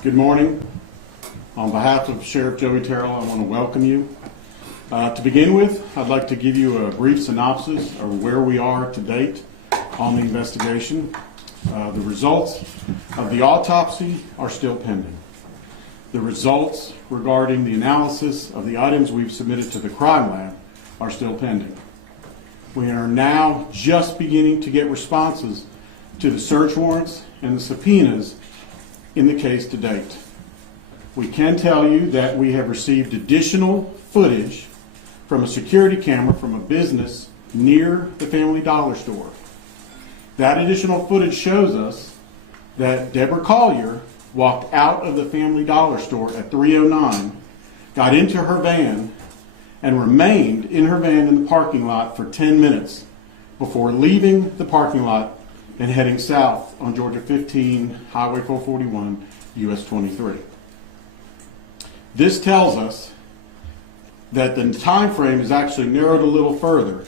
Good morning. On behalf of Sheriff Joey Terrell, I want to welcome you. To begin with, I'd like to give you a brief synopsis of where we are to date on the investigation. The results of the autopsy are still pending. The results regarding the analysis of the items we've submitted to the crime lab are still pending. We are now just beginning to get responses to the search warrants and the subpoenas in the case to date. We can tell you that we have received additional footage from a security camera from a business near the Family Dollar store. That additional footage shows us that Deborah Collier walked out of the Family Dollar store at 3:09, got into her van, and remained in her van in the parking lot for 10 minutes before leaving the parking lot and heading south on Georgia 15, Highway 441, US 23. This tells us that the time frame is actually narrowed a little further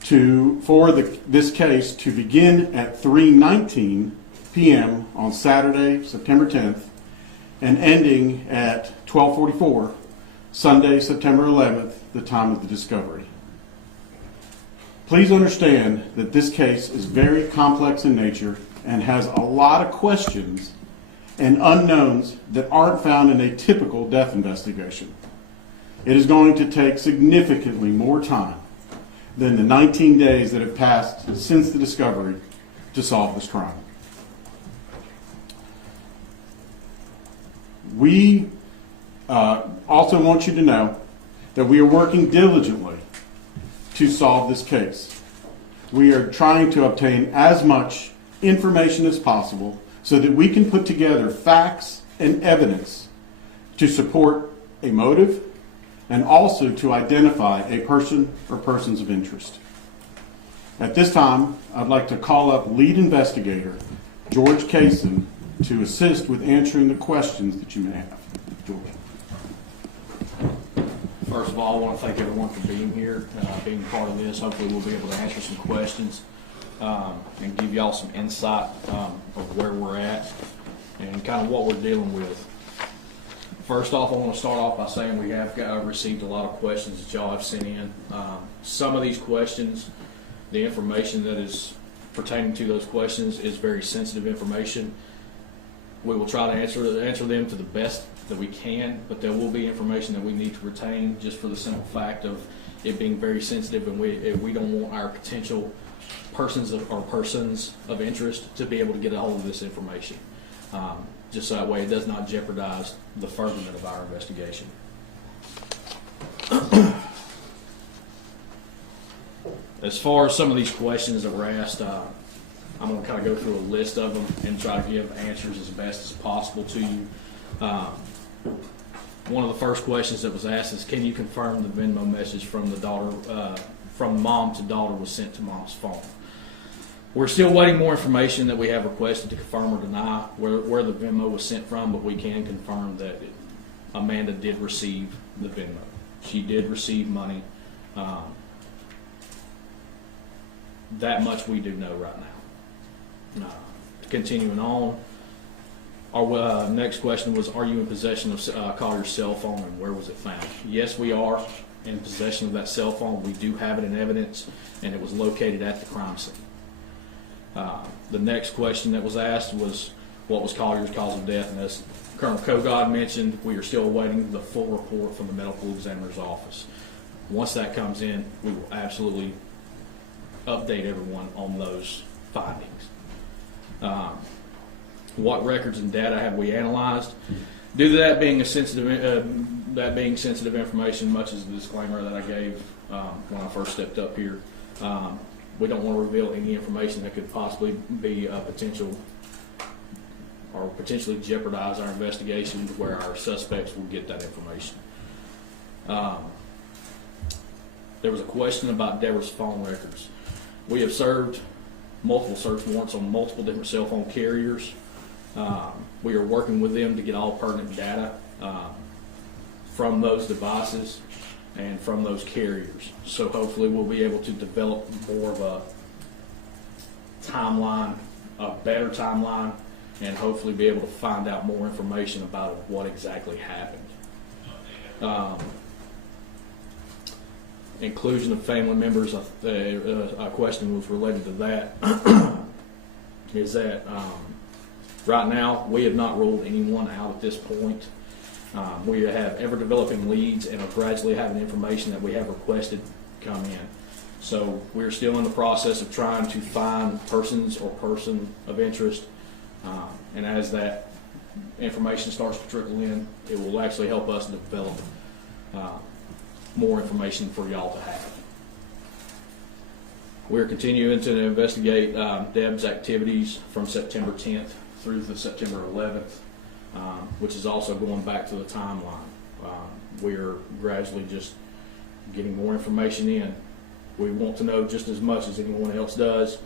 for this case to begin at 3:19 p.m. on Saturday, September 10th, and ending at 12:44 Sunday, September 11th, the time of the discovery. Please understand that this case is very complex in nature and has a lot of questions and unknowns that aren't found in a typical death investigation. It is going to take significantly more time than the 19 days that have passed since the discovery to solve this crime. We also want you to know that we are working diligently to solve this case. We are trying to obtain as much information as possible so that we can put together facts and evidence to support a motive and also to identify a person or persons of interest. At this time, I'd like to call up lead investigator George Kaysen to assist with answering the questions that you may have. George. First of all, I want to thank everyone for being here, being part of this. Hopefully we'll be able to answer some questions and give y'all some insight of where we're at and kind of what we're dealing with. First off, I want to start off by saying we have received a lot of questions that y'all have sent in. Some of these questions, the information that is pertaining to those questions is very sensitive information. We will try to answer them to the best that we can, but there will be information that we need to retain just for the simple fact of it being very sensitive, and we don't want our potential persons of interest to be able to get a hold of this information. Just so that way it does not jeopardize the furtherance of our investigation. As far as some of these questions that were asked, I'm going to kind of go through a list of them and try to give answers as best as possible to you. One of the first questions that was asked is, can you confirm the Venmo message from the daughter, from mom to daughter was sent to mom's phone? We're still waiting more information that we have requested to confirm or deny where the Venmo was sent from, but we can confirm that Amanda did receive the Venmo. She did receive money. That much we do know right now. Continuing on, our next question was, are you in possession of Collier's cell phone and where was it found? Yes, we are in possession of that cell phone. We do have it in evidence, and it was located at the crime scene. The next question that was asked was, what was Collier's cause of death? And as Colonel Kogod mentioned, we are still awaiting the full report from the medical examiner's office. Once that comes in, we will absolutely update everyone on those findings. What records and data have we analyzed? Due to that being sensitive information, much as the disclaimer that I gave when I first stepped up here, we don't want to reveal any information that could possibly be a potential or potentially jeopardize our investigation where our suspects will get that information. There was a question about Deborah's phone records. We have served multiple search warrants on multiple different cell phone carriers. We are working with them to get all pertinent data from those devices and from those carriers. So hopefully we'll be able to develop more of a timeline, a better timeline and hopefully be able to find out more information about what exactly happened. Inclusion of family members, a question was related to that, is that right now we have not ruled anyone out at this point. We have ever developing leads and are gradually having information that we have requested come in. So we're still in the process of trying to find persons or person of interest, and as that information starts to trickle in, it will actually help us develop more information for y'all to have. We're continuing to investigate Deb's activities from September 10th through the September 11th, which is also going back to the timeline. We're gradually just getting more information in. We want to know just as much as anyone else does,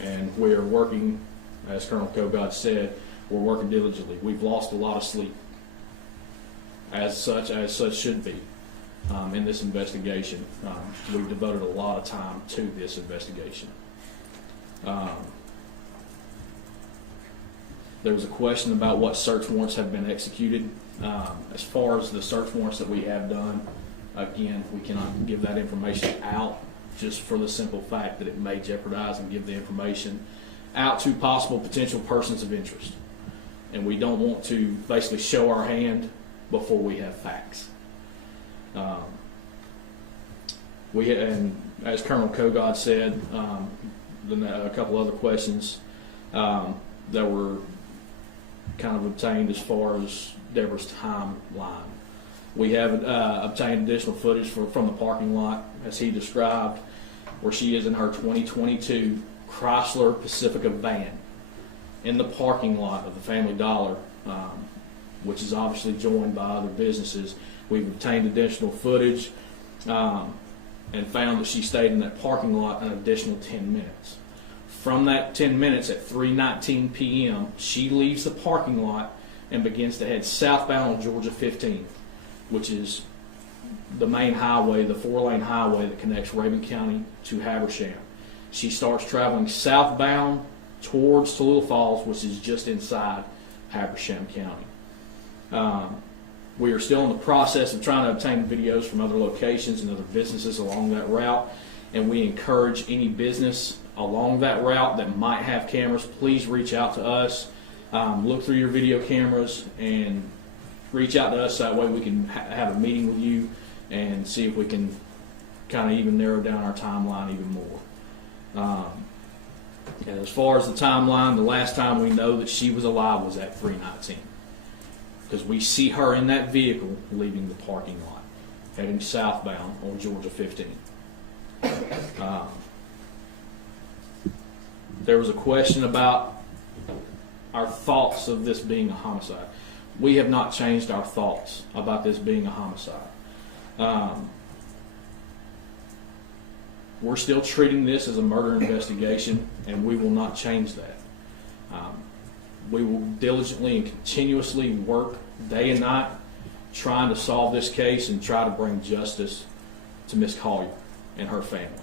and we are working, as Colonel Kogod said, we're working diligently. We've lost a lot of sleep, as such should be, in this investigation. We've devoted a lot of time to this investigation. There was a question about what search warrants have been executed. As far as the search warrants that we have done, again, we cannot give that information out, just for the simple fact that it may jeopardize and give the information out to possible potential persons of interest. And we don't want to basically show our hand before we have facts. And as Colonel Kogod said, a couple other questions that were kind of obtained as far as Deborah's timeline. We have obtained additional footage from the parking lot, as he described, where she is in her 2022 Chrysler Pacifica van in the parking lot of the Family Dollar, which is obviously joined by other businesses. We've obtained additional footage and found that she stayed in that parking lot an additional 10 minutes. From that 10 minutes at 3:19 p.m., she leaves the parking lot and begins to head southbound on Georgia 15, which is the main highway, the 4-lane highway that connects Raven County to Habersham. She starts traveling southbound towards Tallulah Falls, which is just inside Habersham County. We are still in the process of trying to obtain videos from other locations and other businesses along that route, and we encourage any business along that route that might have cameras, please reach out to us. Look through your video cameras and reach out to us, so that way we can have a meeting with you and see if we can kind of even narrow down our timeline even more. And as far as the timeline, the last time we know that she was alive was at 3:19, because we see her in that vehicle leaving the parking lot, heading southbound on Georgia 15. There was a question about our thoughts of this being a homicide. We have not changed our thoughts about this being a homicide. We're still treating this as a murder investigation, and we will not change that. We will diligently and continuously work day and night trying to solve this case and try to bring justice to Miss Collier and her family.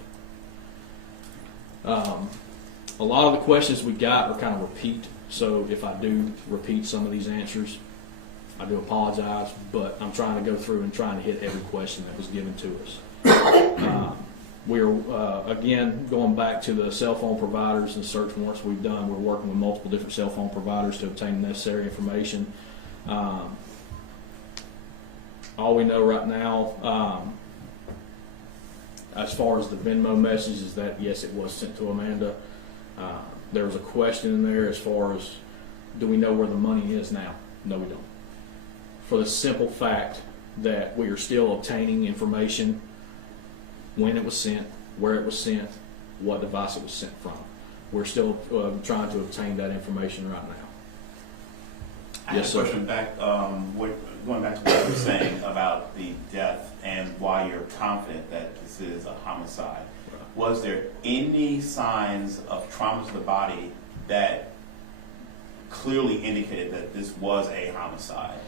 A lot of the questions we got are kind of repeat, so if I do repeat some of these answers, I do apologize, but I'm trying to go through and trying to hit every question that was given to us. We're, again, going back to the cell phone providers and search warrants we've done. We're working with multiple different cell phone providers to obtain the necessary information. All we know right now, as far as the Venmo message, is that, yes, it was sent to Amanda. There was a question in there as far as, do we know where the money is now? No, we don't. For the simple fact that we are still obtaining information, when it was sent, where it was sent, what device it was sent from. We're still trying to obtain that information right now. I have a question back, going back to what you were saying about the death and why you're confident that this is a homicide. Was there any signs of trauma to the body that clearly indicated that this was a homicide?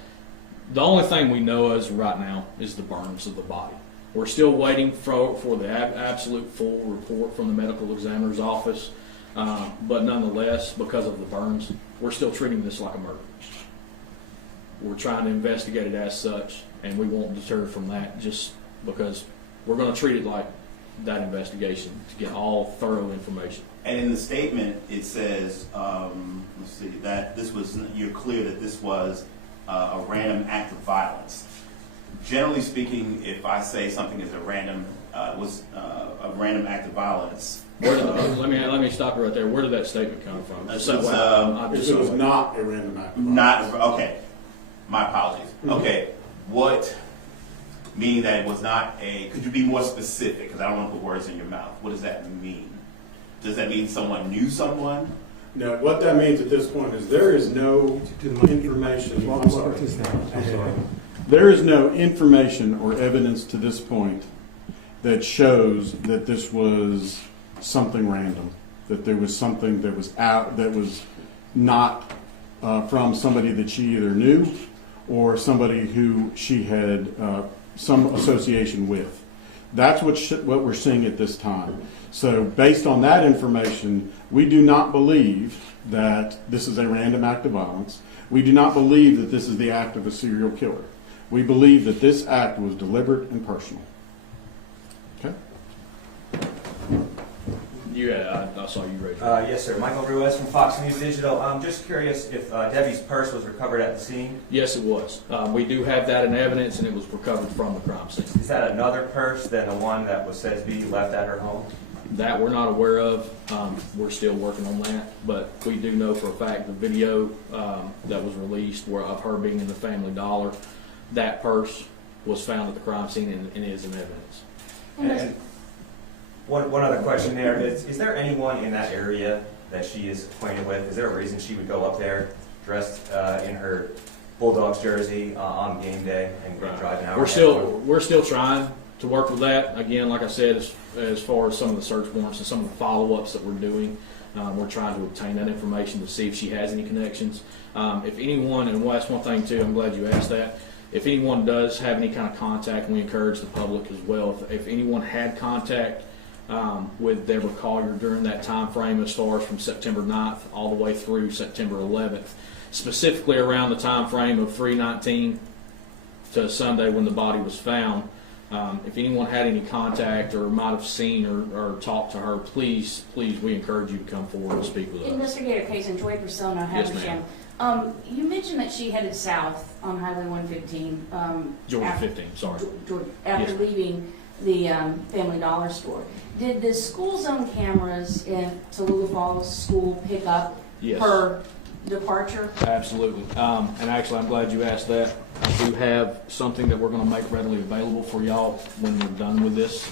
The only thing we know as right now is the burns of the body. We're still waiting for the absolute full report from the medical examiner's office. But nonetheless, because of the burns, we're still treating this like a murder. We're trying to investigate it as such, and we won't deter from that just because we're going to treat it like that investigation to get all thorough information. And in the statement, it says, let's see, that you're clear that this was a random act of violence. Generally speaking, if I say something is a random act of violence. Let me stop you right there. Where did that statement come from? It was not a random act of violence. Okay. My apologies. Okay. What, meaning that it was not could you be more specific? Because I don't want to put words in your mouth. What does that mean? Does that mean someone knew someone? No, what that means at this point is there is no information. I'm sorry. There is no information or evidence to this point that shows that this was something random, that there was something that was not from somebody that she either knew or somebody who she had some association with. That's what we're seeing at this time. So based on that information, we do not believe that this is a random act of violence. We do not believe that this is the act of a serial killer. We believe that this act was deliberate and personal. Okay? I saw you raise your hand. Yes, sir. Michael Ruiz from Fox News Digital. I'm just curious if Debbie's purse was recovered at the scene. Yes, it was. We do have that in evidence, and it was recovered from the crime scene. Is that another purse than the one that was said to be left at her home? That we're not aware of. We're still working on that, but we do know for a fact the video that was released of her being in the Family Dollar, that purse was found at the crime scene and is in evidence. And one other question there is there anyone in that area that she is acquainted with? Is there a reason she would go up there dressed in her Bulldogs jersey on game day and drive an hour? We're still trying to work with that. Again, like I said, as far as some of the search warrants and some of the follow-ups that we're doing, we're trying to obtain that information to see if she has any connections. If anyone, and well, that's one thing too, I'm glad you asked that. If anyone does have any kind of contact, we encourage the public as well. If anyone had contact with Deborah Collier during that time frame, as far as from September 9th all the way through September 11th, specifically around the time frame of 3/19 to Sunday when the body was found, if anyone had any contact or might have seen or talked to her, please, we encourage you to come forward and speak with us. Investigator Case and Joy Persona, Yes, Habersham. You mentioned that she headed south on Highway 115. Georgia 15, sorry. After Yes. leaving the Family Dollar store. Did the school zone cameras in Tallulah Falls School pick up Yes. her departure? Absolutely. And actually, I'm glad you asked that. I do have something that we're going to make readily available for y'all when we're done with this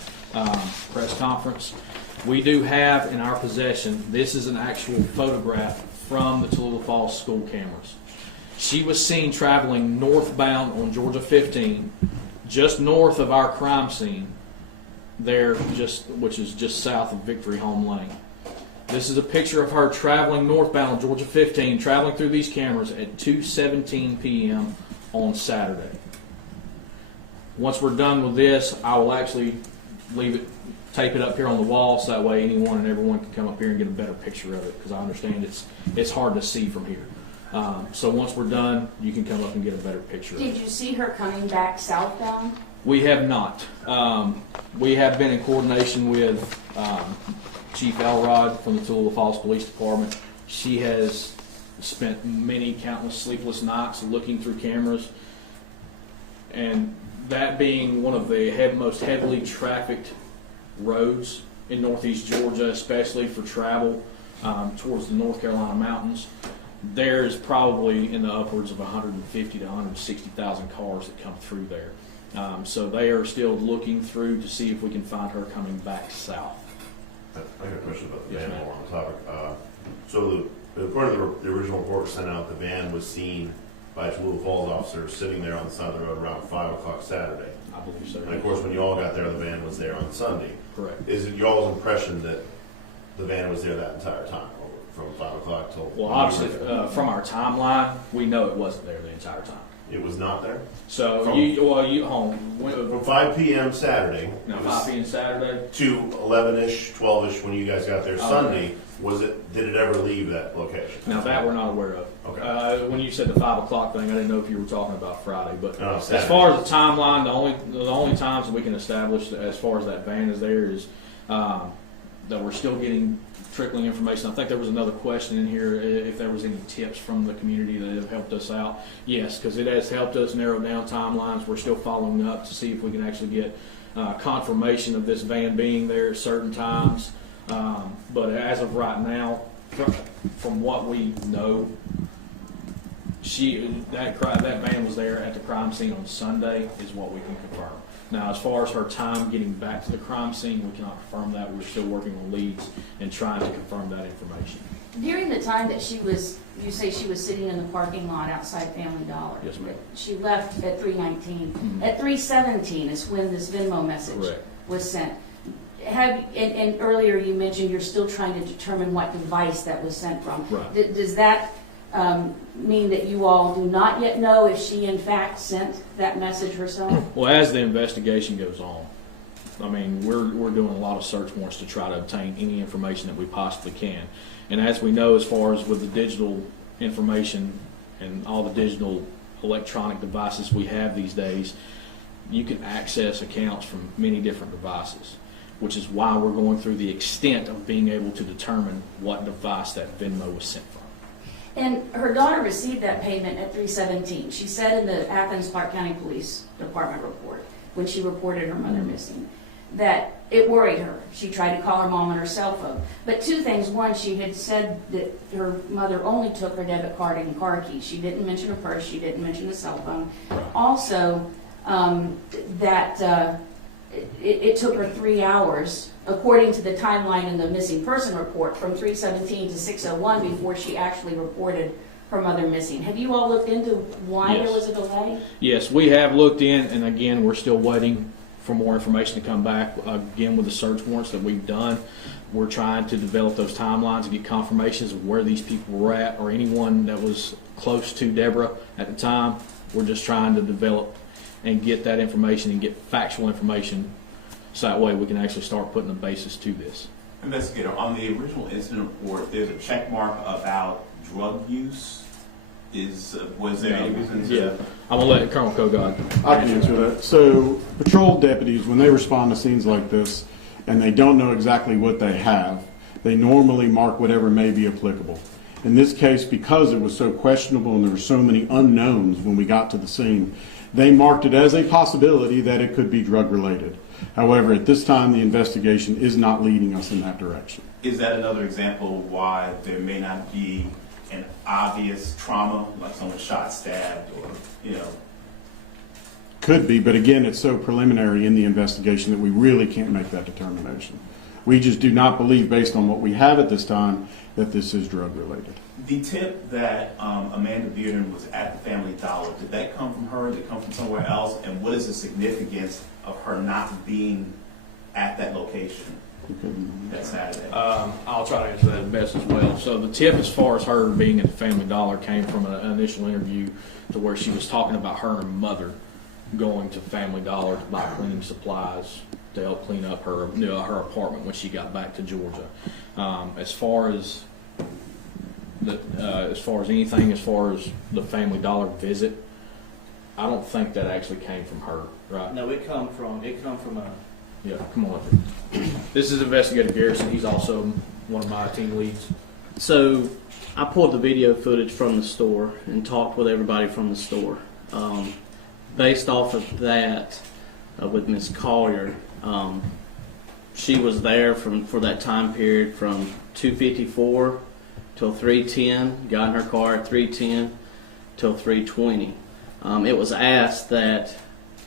press conference. We do have in our possession, this is an actual photograph from the Tallulah Falls school cameras. She was seen traveling northbound on Georgia 15, just north of our crime scene there, which is just south of Victory Home Lane. This is a picture of her traveling northbound on Georgia 15, traveling through these cameras at 2:17 p.m. on Saturday. Once we're done with this, I will actually tape it up here on the wall, so that way anyone and everyone can come up here and get a better picture of it, because I understand it's hard to see from here. So once we're done, you can come up and get a better picture of it. Did you see her coming back southbound? We have not. We have been in coordination with Chief Elrod from the Tallulah Falls Police Department. She has spent countless sleepless nights looking through cameras, and that being one of the most heavily trafficked roads in northeast Georgia, especially for travel towards the North Carolina mountains, there's probably in the upwards of 150 to 160,000 cars that come through there. So they are still looking through to see if we can find her coming back south. I got a question about the Yes, van ma'am. while on the topic. So according to the original report sent out, the van was seen by a Tallulah Falls officer sitting there on the side of the road around 5 o'clock Saturday. I believe so. And of course, when you all got there, the van was there on Sunday. Correct. Is it y'all's impression that the van was there that entire time, or from 5 o'clock till? Well, obviously, from our timeline, we know it wasn't there the entire time. It was not there? So From- you home. From 5 p.m. Saturday No, it was 5 p.m. Saturday. to 11-ish, 12-ish when you guys got there Sunday, Did it ever leave that location? Now that we're not aware of. Okay. When you said the 5 o'clock thing, I didn't know if you were talking about Friday, but No, as Saturday. far as the timeline, the only times that we can establish as far as that van is there is that we're still getting trickling information. I think there was another question in here, if there was any tips from the community that have helped us out. Yes, because it has helped us narrow down timelines. We're still following up to see if we can actually get confirmation of this van being there at certain times. But as of right now, from what we know, that van was there at the crime scene on Sunday, is what we can confirm. Now, as far as her time getting back to the crime scene, we cannot confirm that. We're still working on leads and trying to confirm that information. During the time that you say she was sitting in the parking lot outside Family Dollar. Yes, ma'am. She left at 3:19. Mhm. At 3:17 is when this Venmo message Correct. was sent. And earlier you mentioned you're still trying to determine what device that was sent from. Right. Does that mean that you all do not yet know if she in fact sent that message herself? Well, as the investigation goes on, I mean, we're doing a lot of search warrants to try to obtain any information that we possibly can. And as we know, as far as with the digital information and all the digital electronic devices we have these days, you can access accounts from many different devices, which is why we're going through the extent of being able to determine what device that Venmo was sent from. And her daughter received that payment at 3:17. She said in the Athens Clark County Police Department report, when she reported her mother missing, that it worried her. She tried to call her mom on her cell phone. But two things. One, she had said that her mother only took her debit card and car keys. She didn't mention her purse. She didn't mention the cell phone. Also, that it took her 3 hours, according to the timeline in the missing person report, from 3:17 to 6:01 before she actually reported her mother missing. Have you all looked into why Yes. there was a delay? Yes, we have looked in, and again, we're still waiting for more information to come back. Again, with the search warrants that we've done, we're trying to develop those timelines and get confirmations of where these people were at, or anyone that was close to Deborah at the time. We're just trying to develop and get that information and get factual information, so that way we can actually start putting a basis to this. Investigator, on the original incident report, there's a check mark about drug use. Was there any reason to? Yeah, I'm gonna let Colonel Kogod. I can answer that. So patrol deputies, when they respond to scenes like this and they don't know exactly what they have, they normally mark whatever may be applicable. In this case, because it was so questionable and there were so many unknowns when we got to the scene, they marked it as a possibility that it could be drug related. However, at this time, the investigation is not leading us in that direction. Is that another example of why there may not be an obvious trauma, like someone shot, stabbed, or, Could be, but again, it's so preliminary in the investigation that we really can't make that determination. We just do not believe, based on what we have at this time, that this is drug related. The tip that Amanda Bearden was at the Family Dollar, did that come from her? Did it come from somewhere else? And what is the significance of her not being at that location that Saturday? I'll try to answer that best as well. So the tip, as far as her being at the Family Dollar, came from an initial interview to where she was talking about her and her mother going to Family Dollar to buy cleaning supplies to help clean up her apartment when she got back to Georgia. As far as anything, as far as the Family Dollar visit, I don't think that actually came from her, right? No, it come from a. Yeah, come on. This is Investigator Garrison. He's also one of my team leads. So I pulled the video footage from the store and talked with everybody from the store. Based off of that, with Miss Collier, she was there for that time period from 2:54 till 3:10. Got in her car at 3:10 till 3:20. It was asked that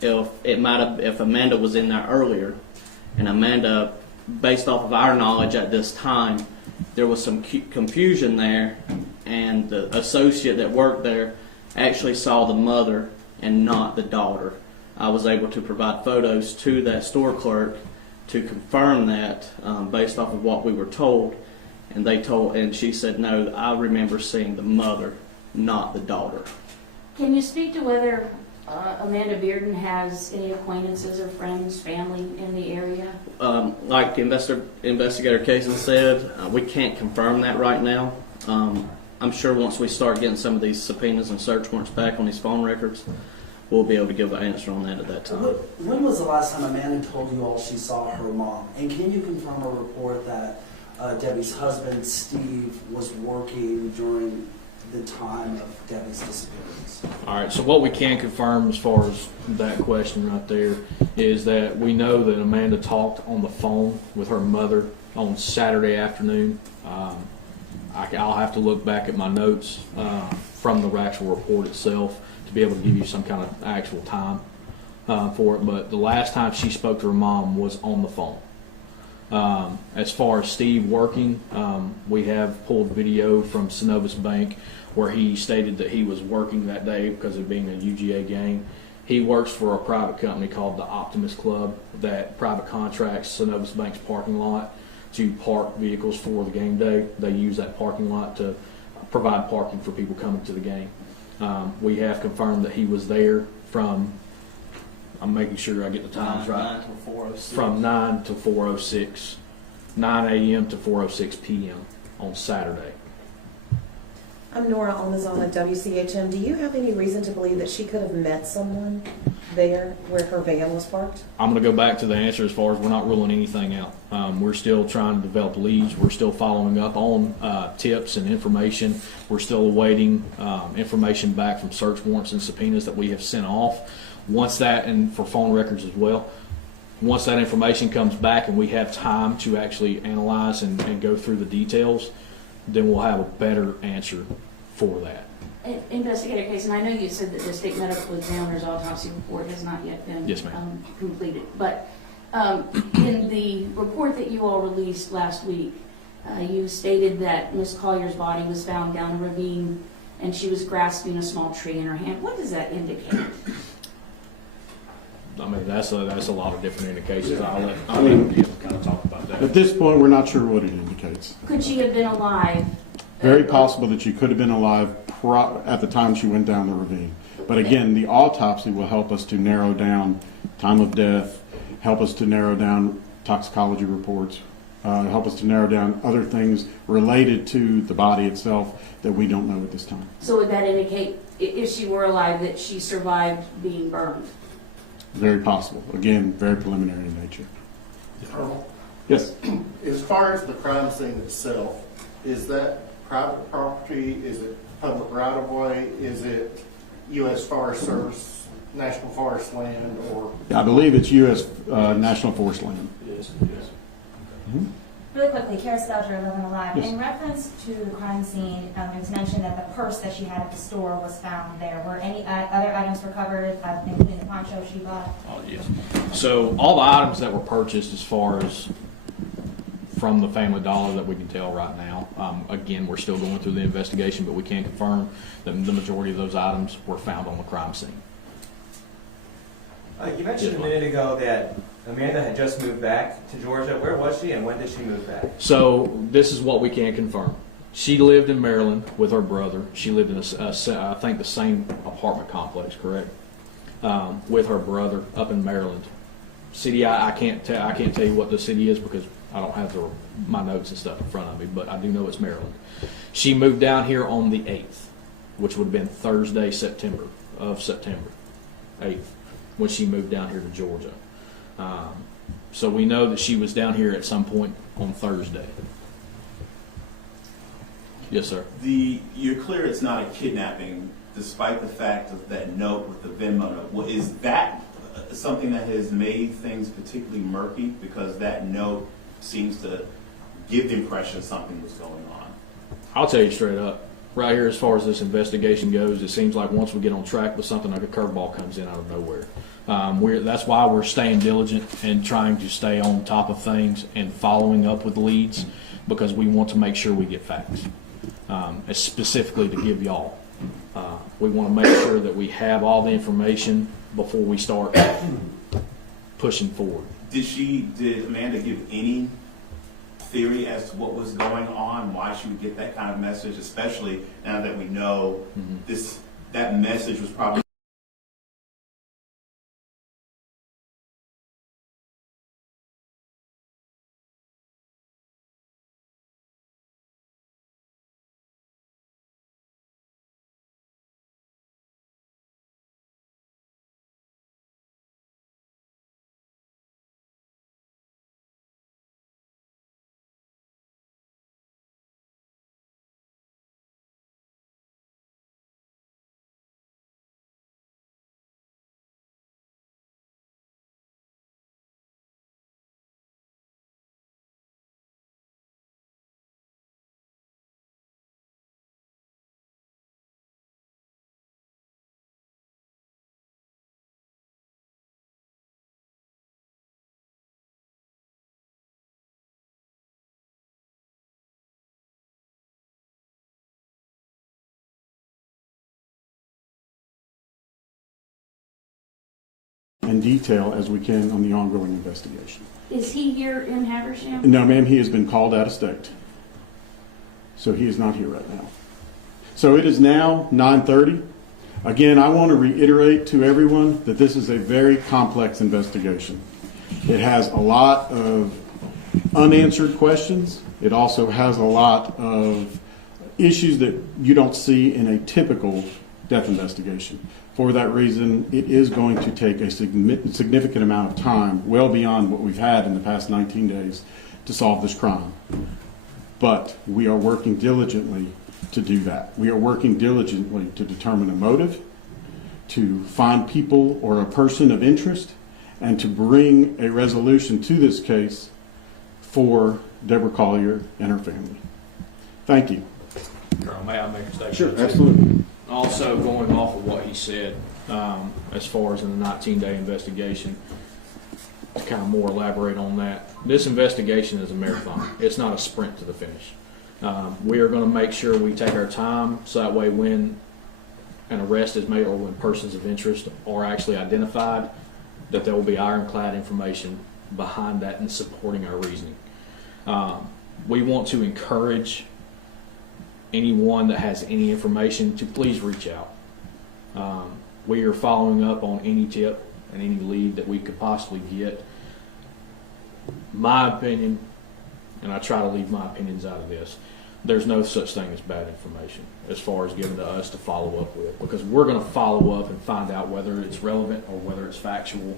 if Amanda was in there earlier, and Amanda, based off of our knowledge at this time, there was some confusion there, and the associate that worked there actually saw the mother and not the daughter. I was able to provide photos to that store clerk to confirm that, based off of what we were told, and she said, no, I remember seeing the mother, not the daughter. Can you speak to whether Amanda Bearden has any acquaintances or friends, family in the area? Like the investigator Casey said, we can't confirm that right now. I'm sure once we start getting some of these subpoenas and search warrants back on these phone records, we'll be able to give an answer on that at that time. When was the last time Amanda told you all she saw her mom? And can you confirm a report that Debbie's husband, Steve, was working during the time of Debbie's disappearance? All right, so what we can confirm as far as that question right there is that we know that Amanda talked on the phone with her mother on Saturday afternoon. I'll have to look back at my notes from the actual report itself to be able to give you some kind of actual time for it, but the last time she spoke to her mom was on the phone. As far as Steve working, we have pulled video from Synovus Bank where he stated that he was working that day because of being a UGA game. He works for a private company called the Optimus Club that private contracts Synovus Bank's parking lot to park vehicles for the game day. They use that parking lot to provide parking for people coming to the game. We have confirmed that he was there from, I'm making sure I get the times right, 9 to 4:06. from 9 to 4:06, 9 a.m. to 4:06 p.m. on Saturday. I'm Nora Almazon at WCHM. Do you have any reason to believe that she could have met someone there where her van was parked? I'm going to go back to the answer as far as we're not ruling anything out. We're still trying to develop leads. We're still following up on tips and information. We're still awaiting information back from search warrants and subpoenas that we have sent off. Once that, and for phone records as well, once that information comes back and we have time to actually analyze and go through the details, then we'll have a better answer for that. Investigator Case, and I know you said that the state medical examiner's autopsy report has not yet been Yes, ma'am. completed, but in the report that you all released last week, you stated that Miss Collier's body was found down a ravine and she was grasping a small tree in her hand. What does that indicate? I mean, that's a lot of different indications. I'll let you kind of talk about that. At this point, we're not sure what it indicates. Could she have been alive? Very possible that she could have been alive at the time she went down the ravine. But again, the autopsy will help us to narrow down time of death, help us to narrow down toxicology reports, help us to narrow down other things related to the body itself that we don't know at this time. So would that indicate, if she were alive, that she survived being burned? Very possible. Again, very preliminary in nature. Colonel, Yes. as far as the crime scene itself, is that private property? Is it public right of way? Is it U.S. Forest Service, National Forest land, or? I believe it's U.S. National Forest land. Yes. Really quickly, Kara Spelter, Living Alive. Yes. In reference to the crime scene, it was mentioned that the purse that she had at the store was found there. Were any other items recovered, including the poncho she bought? Oh, yes. So all the items that were purchased as far as from the Family Dollar that we can tell right now, again, we're still going through the investigation, but we can confirm that the majority of those items were found on the crime scene. You mentioned a minute ago that Amanda had just moved back to Georgia. Where was she and when did she move back? So this is what we can confirm. She lived in Maryland with her brother. She lived in, I think, the same apartment complex, correct? With her brother up in Maryland. City, I can't tell you what the city is because I don't have my notes and stuff in front of me, but I do know it's Maryland. She moved down here on the 8th, which would have been Thursday, September 8th, when she moved down here to Georgia. So we know that she was down here at some point on Thursday. Yes, sir. You're clear it's not a kidnapping, despite the fact of that note with the Venmo note. Well, is that something that has made things particularly murky? Because that note seems to give the impression something was going on. I'll tell you straight up. Right here, as far as this investigation goes, it seems like once we get on track with something, like a curveball comes in out of nowhere. That's why we're staying diligent and trying to stay on top of things and following up with leads, because we want to make sure we get facts, specifically to give y'all. We want to make sure that we have all the information before we start pushing forward. Did Amanda give any theory as to what was going on, why she would get that kind of message, especially now that we know that message was probably and detail as we can on the ongoing investigation. Is he here in Habersham? No, ma'am, he has been called out of state. So he is not here right now. So it is now 9:30. Again, I want to reiterate to everyone that this is a very complex investigation. It has a lot of unanswered questions. It also has a lot of issues that you don't see in a typical death investigation. For that reason, it is going to take a significant amount of time, well beyond what we've had in the past 19 days, to solve this crime. But we are working diligently to do that. We are working diligently to determine a motive, to find people or a person of interest, and to bring a resolution to this case for Deborah Collier and her family. Thank you. Colonel, may I make a statement? Sure, absolutely. Also, going off of what he said, as far as in the 19-day investigation, to kind of more elaborate on that, this investigation is a marathon. It's not a sprint to the finish. We are going to make sure we take our time so that way when an arrest is made or when persons of interest are actually identified, that there will be ironclad information behind that and supporting our reasoning. We want to encourage anyone that has any information to please reach out. We are following up on any tip and any lead that we could possibly get. My opinion, and I try to leave my opinions out of this, there's no such thing as bad information as far as given to us to follow up with, because we're going to follow up and find out whether it's relevant or whether it's factual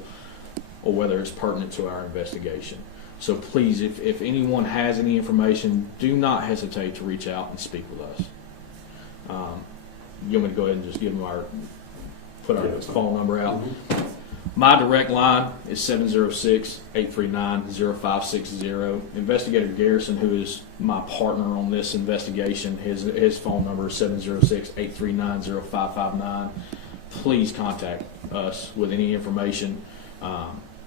or whether it's pertinent to our investigation. So please, if anyone has any information, do not hesitate to reach out and speak with us. You want me to go ahead and just give them put our phone number out? My direct line is 706-839-0560. Investigator Garrison, who is my partner on this investigation, his phone number is 706-839-0559. Please contact us with any information.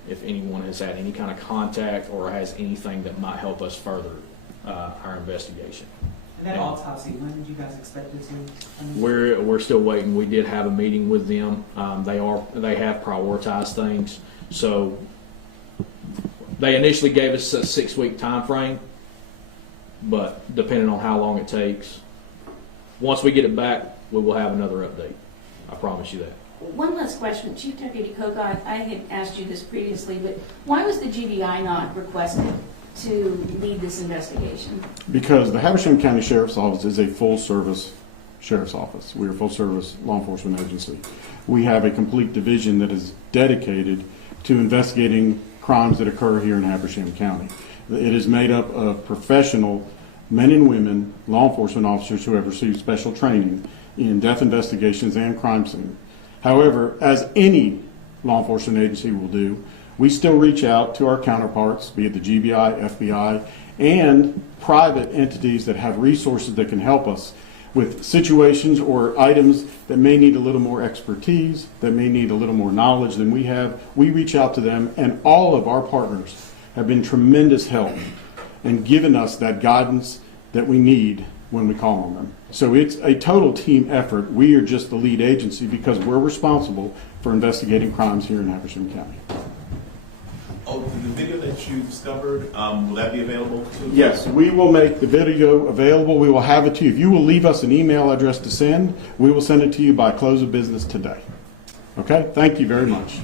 If anyone has had any kind of contact or has anything that might help us further our investigation. And that autopsy, when did you guys expect it to? We're still waiting. We did have a meeting with them. They have prioritized things. So they initially gave us a 6-week time frame, but depending on how long it takes, once we get it back, we will have another update. I promise you that. One last question. Chief Deputy Koga, I had asked you this previously, but why was the GBI not requested to lead this investigation? Because the Habersham County Sheriff's Office is a full-service sheriff's office. We are a full-service law enforcement agency. We have a complete division that is dedicated to investigating crimes that occur here in Habersham County. It is made up of professional men and women, law enforcement officers who have received special training in death investigations and crime scene. However, as any law enforcement agency will do, we still reach out to our counterparts, be it the GBI, FBI, and private entities that have resources that can help us with situations or items that may need a little more expertise, that may need a little more knowledge than we have. We reach out to them, and all of our partners have been tremendous help and given us that guidance that we need when we call on them. So it's a total team effort. We are just the lead agency because we're responsible for investigating crimes here in Habersham County. Oh, the video that you discovered, will that be available too? Yes, we will make the video available. We will have it to you. If you will leave us an email address to send, we will send it to you by close of business today. Okay? Thank you very much.